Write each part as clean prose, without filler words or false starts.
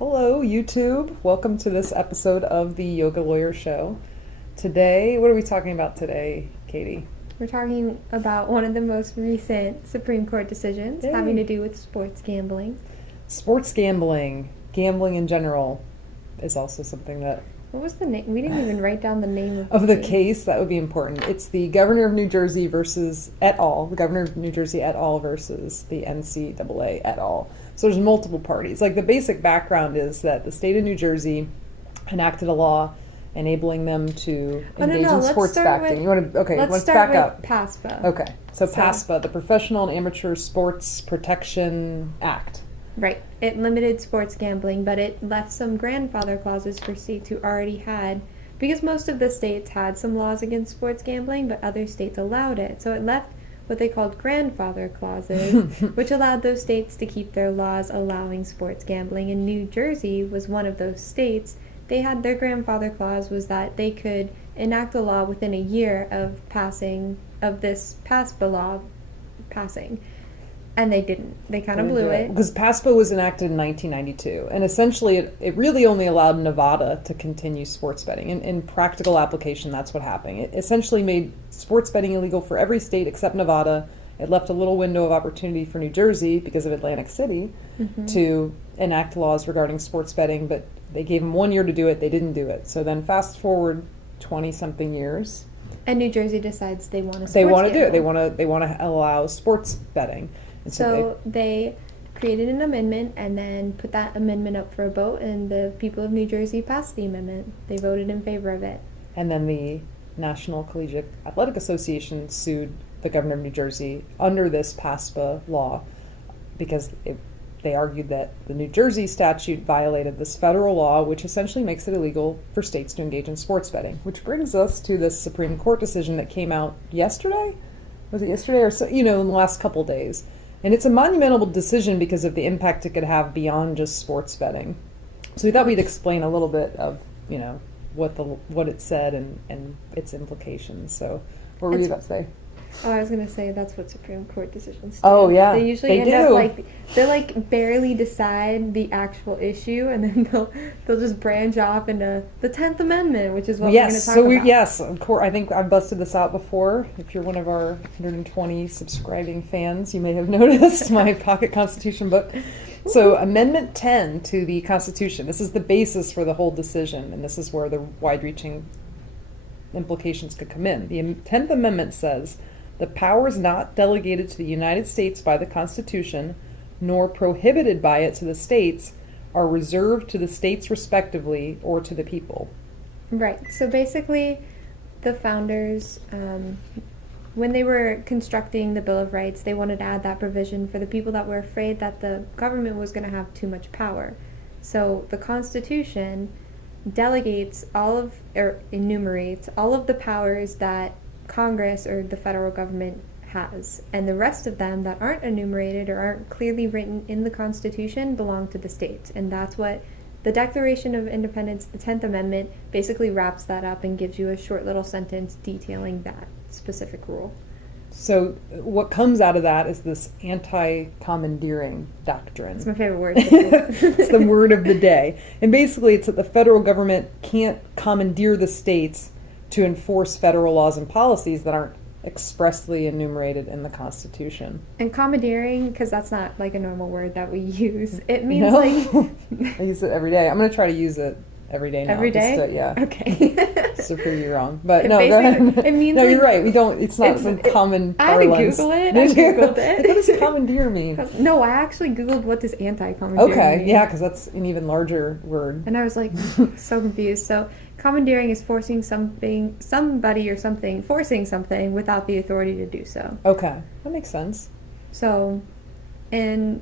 Hello, YouTube. Welcome to this episode of the Yoga Lawyer Show. Today, what are we talking about today, Katie? We're talking about one of the most recent Supreme Court decisions Yay. having to do with sports gambling. Sports gambling, gambling in general, is also something that... What was the name? We didn't even write down the name of the case. That would be important. It's the Governor of New Jersey versus et al. The Governor of New Jersey et al. Versus the NCAA et al. So there's multiple parties. Like, the basic background is that the state of New Jersey enacted a law enabling them to engage in sports betting. Let's start with PASPA. Okay, so PASPA, the Professional and Amateur Sports Protection Act. Right. It limited sports gambling, but it left some grandfather clauses for states who already had, because most of the states had some laws against sports gambling, but other states allowed it. So it left what they called grandfather clauses, which allowed those states to keep their laws allowing sports gambling. And New Jersey was one of those states. They had their grandfather clause was that they could enact a law within a year of this PASPA law passing. And they didn't. They kind of blew it. Because PASPA was enacted in 1992. And essentially, it really only allowed Nevada to continue sports betting. In practical application, that's what happened. It essentially made sports betting illegal for every state except Nevada. It left a little window of opportunity for New Jersey, because of Atlantic City, to enact laws regarding sports betting. But they gave them 1 year to do it. They didn't do it. So then fast forward 20-something years. And New Jersey decides they want to They want to do it. They want to allow sports betting. So they created an amendment and then put that amendment up for a vote, and the people of New Jersey passed the amendment. They voted in favor of it. And then the National Collegiate Athletic Association sued the governor of New Jersey under this PASPA law because they argued that the New Jersey statute violated this federal law, which essentially makes it illegal for states to engage in sports betting. Which brings us to this Supreme Court decision that came out yesterday? Was it yesterday or so? In the last couple days. And it's a monumental decision because of the impact it could have beyond just sports betting. So we thought we'd explain a little bit of, what it said and its implications. So what were you about to say? Oh, I was going to say that's what Supreme Court decisions do. Oh, yeah. They usually end up they barely decide the actual issue, and then they'll just branch off into the 10th Amendment, which is what we're going to talk about. Yes, of course. I think I've busted this out before. If you're one of our 120 subscribing fans, you may have noticed my pocket Constitution book. So Amendment 10 to the Constitution. This is the basis for the whole decision, and this is where the wide-reaching implications could come in. The 10th Amendment says, "The powers not delegated to the United States by the Constitution, nor prohibited by it to the states, are reserved to the states respectively or to the people." Right. So basically, the founders, when they were constructing the Bill of Rights, they wanted to add that provision for the people that were afraid that the government was going to have too much power. So the Constitution delegates enumerates all of the powers that Congress or the federal government has, and the rest of them that aren't enumerated or aren't clearly written in the Constitution belong to the states. And that's what the Declaration of Independence, the 10th Amendment, basically wraps that up and gives you a short little sentence detailing that specific rule. So what comes out of that is this anti-commandeering doctrine. It's my favorite word. It's the word of the day. And basically it's that the federal government can't commandeer the states to enforce federal laws and policies that aren't expressly enumerated in the Constitution. And commandeering, because that's not like a normal word that we use, it means like... I use it every day. I'm going to try to use it every day now. Every day? Yeah. Okay. Just to prove you wrong. But no, go ahead. It means no, like, you're right. It's not some common parlance. I had to Google it. I Googled it. What does commandeer mean? No, I actually Googled what does anti-commandeering mean. Okay, yeah, because that's an even larger word. And I was like, so confused. So commandeering is forcing something without the authority to do so. Okay, that makes sense. So in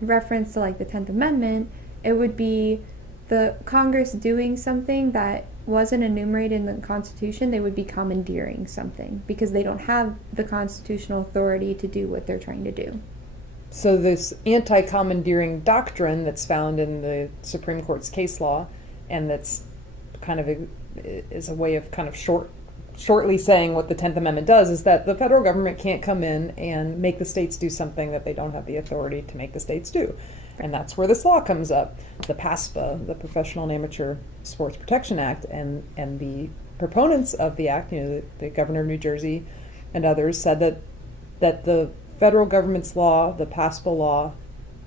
reference to like the 10th Amendment, it would be the Congress doing something that wasn't enumerated in the Constitution. They would be commandeering something because they don't have the constitutional authority to do what they're trying to do. So this anti-commandeering doctrine that's found in the Supreme Court's case law, and that's kind of is a way of kind of shortly saying what the 10th Amendment does, is that the federal government can't come in and make the states do something that they don't have the authority to make the states do. And that's where this law comes up, the PASPA, the Professional and Amateur Sports Protection Act, and the proponents of the act, the governor of New Jersey and others, said that the federal government's law, the PASPA law,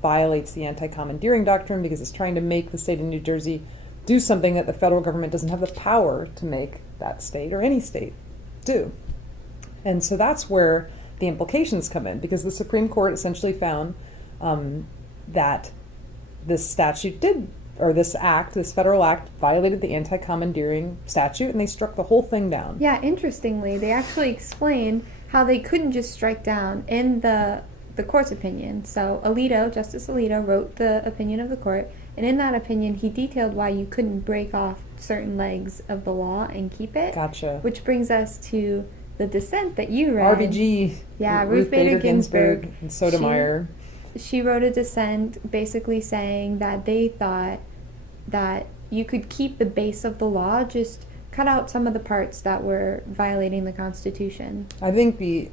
violates the anti-commandeering doctrine because it's trying to make the state of New Jersey do something that the federal government doesn't have the power to make that state or any state do. And so that's where the implications come in, because the Supreme Court essentially found that this statute this federal act violated the anti-commandeering statute, and they struck the whole thing down. Yeah, interestingly, they actually explained how they couldn't just strike down in the court's opinion. So Justice Alito wrote the opinion of the court, and in that opinion, he detailed why you couldn't break off certain legs of the law and keep it. Gotcha. Which brings us to the dissent that you read. RBG. Yeah, Ruth Bader Ginsburg and Sotomayor. She wrote a dissent basically saying that they thought that you could keep the base of the law, just cut out some of the parts that were violating the Constitution. I think the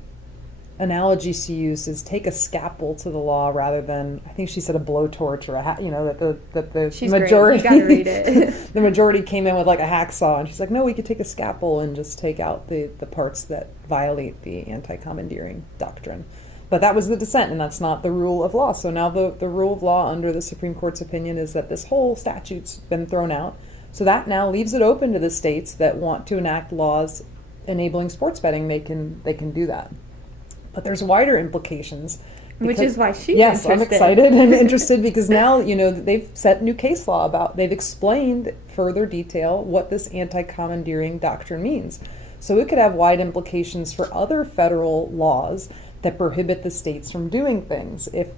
analogy she used is take a scalpel to the law rather than, I think she said, a blowtorch or that the She's majority. Great. You gotta read it. The majority came in with like a hacksaw, and she's like, no, we could take a scalpel and just take out the parts that violate the anti-commandeering doctrine. But that was the dissent, and that's not the rule of law. So now the rule of law under the Supreme Court's opinion is that this whole statute's been thrown out. So that now leaves it open to the states that want to enact laws enabling sports betting. They can do that. But there's wider implications. Which is why she's Yes, interested. I'm excited and interested because now, they've set new case law they've explained further detail what this anti-commandeering doctrine means. So it could have wide implications for other federal laws that prohibit the states from doing things if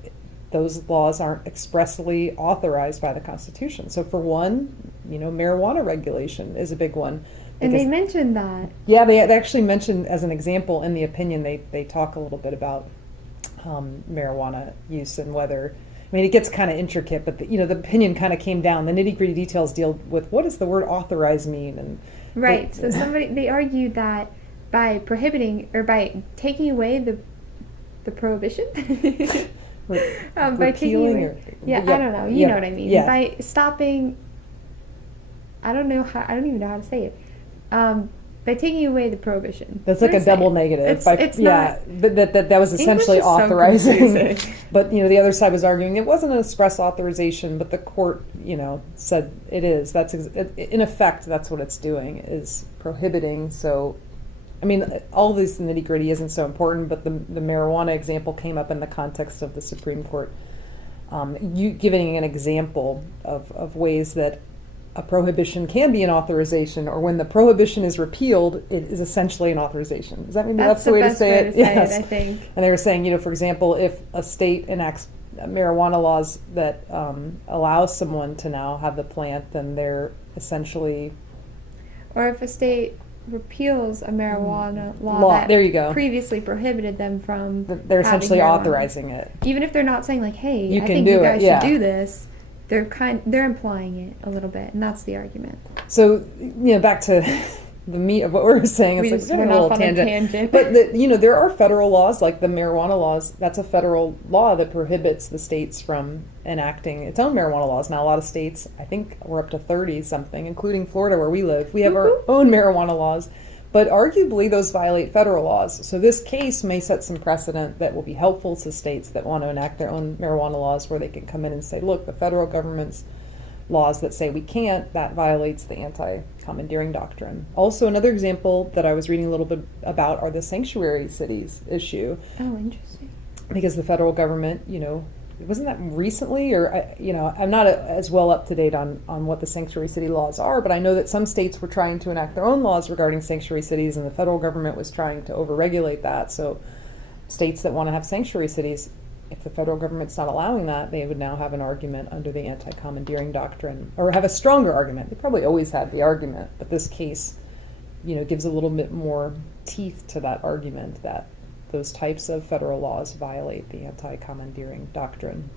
those laws aren't expressly authorized by the Constitution. So for one, marijuana regulation is a big one. And they mentioned that. Yeah, they actually mentioned as an example in the opinion, they talk a little bit about marijuana use and whether, it gets kind of intricate, but the opinion kind of came down. The nitty-gritty details deal with what does the word authorize mean. And right, so they argued that by prohibiting or by taking away the prohibition, by taking away, I don't know, you know what I mean. Yeah. By stopping, I don't even know how to say it. By taking away the prohibition. That's like a double negative. It's not. But that was essentially English is authorizing. So But the other side was arguing it wasn't an express authorization, but the court said it is. That's in effect that's what it's doing, is prohibiting. So all this nitty gritty isn't so important, but the marijuana example came up in the context of the Supreme Court. You giving an example of ways that a prohibition can be an authorization, or when the prohibition is repealed, it is essentially an authorization. Does that mean that's the way to say it? Yes. I think. And they were saying, for example, if a state enacts marijuana laws that allow someone to now have the plant, then they're essentially... Or if a state repeals a marijuana law that there you go. previously prohibited them from they're essentially marijuana. Authorizing it. Even if they're not saying like, hey, You I can think do you it, guys yeah. should do this, they're implying it a little bit, and that's the argument. So, back to the meat of what we were saying. It's We like just we're went a little off on a tangent. tangent. But there are federal laws, like the marijuana laws. That's a federal law that prohibits the states from enacting its own marijuana laws. Now, a lot of states, I think we're up to 30 something, including Florida where we live. We have our own marijuana laws. But arguably, those violate federal laws. So this case may set some precedent that will be helpful to states that want to enact their own marijuana laws, where they can come in and say, look, the federal government's laws that say we can't, that violates the anti-commandeering doctrine. Also, another example that I was reading a little bit about are the sanctuary cities issue. Oh, interesting. Because the federal government, wasn't that recently, or I'm not as well up to date on what the sanctuary city laws are, but I know that some states were trying to enact their own laws regarding sanctuary cities, and the federal government was trying to overregulate that. So states that want to have sanctuary cities, if the federal government's not allowing that, they would now have an argument under the anti-commandeering doctrine, or have a stronger argument. They probably always had the argument, but this case, gives a little bit more teeth to that argument that those types of federal laws violate the anti-commandeering doctrine.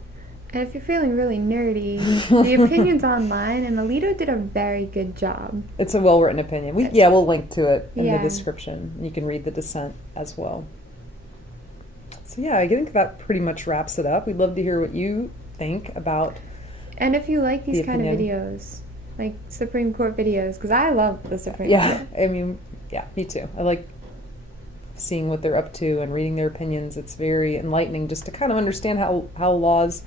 And if you're feeling really nerdy, the opinion's online, and Alito did a very good job. It's a well-written opinion. We'll link to it in Yeah. the description. You can read the dissent as well. So I think that pretty much wraps it up. We'd love to hear what you think about. And if you like these The kind of opinion. videos, like Supreme Court videos, because I love the Supreme Yeah, Court. I mean, yeah, me too. I like seeing what they're up to and reading their opinions. It's very enlightening just to kind of understand how laws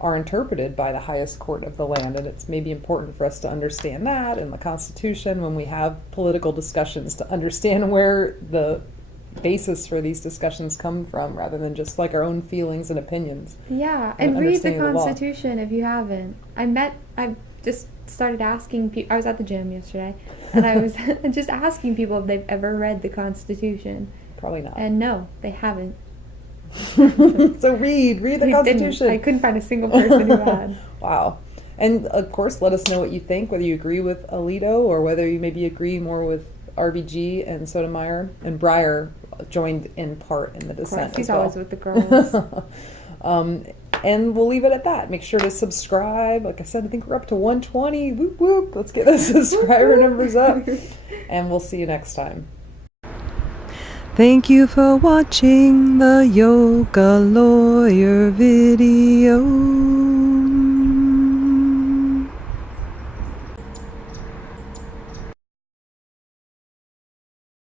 are interpreted by the highest court of the land. And it's maybe important for us to understand that in the Constitution when we have political discussions, to understand where the basis for these discussions come from, rather than just like our own feelings and opinions. Yeah, And and read the understanding the law. Constitution if you haven't. I just started asking people. I was at the gym yesterday, and I was just asking people if they've ever read the Constitution. Probably not. And no, they haven't. So read the They Constitution. didn't. I couldn't find a single person who had. Wow. And of course, let us know what you think, whether you agree with Alito or whether you maybe agree more with RBG and Sotomayor. And Breyer joined in part in the Of course, dissent he's as well. always with the girls. And we'll leave it at that. Make sure to subscribe. Like I said, I think we're up to 120. Whoop, whoop. Let's get the subscriber numbers up. And we'll see you next time. Thank you for watching the Yoga Lawyer video.